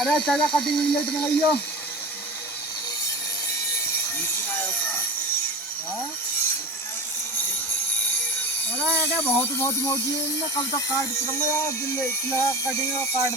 अरे चाचा cutting late में गई हो। हाँ? अरे ये बहुत बहुत मोटी है, मैं कब तक काट करूँगा यार, लगा कटिंग और काट।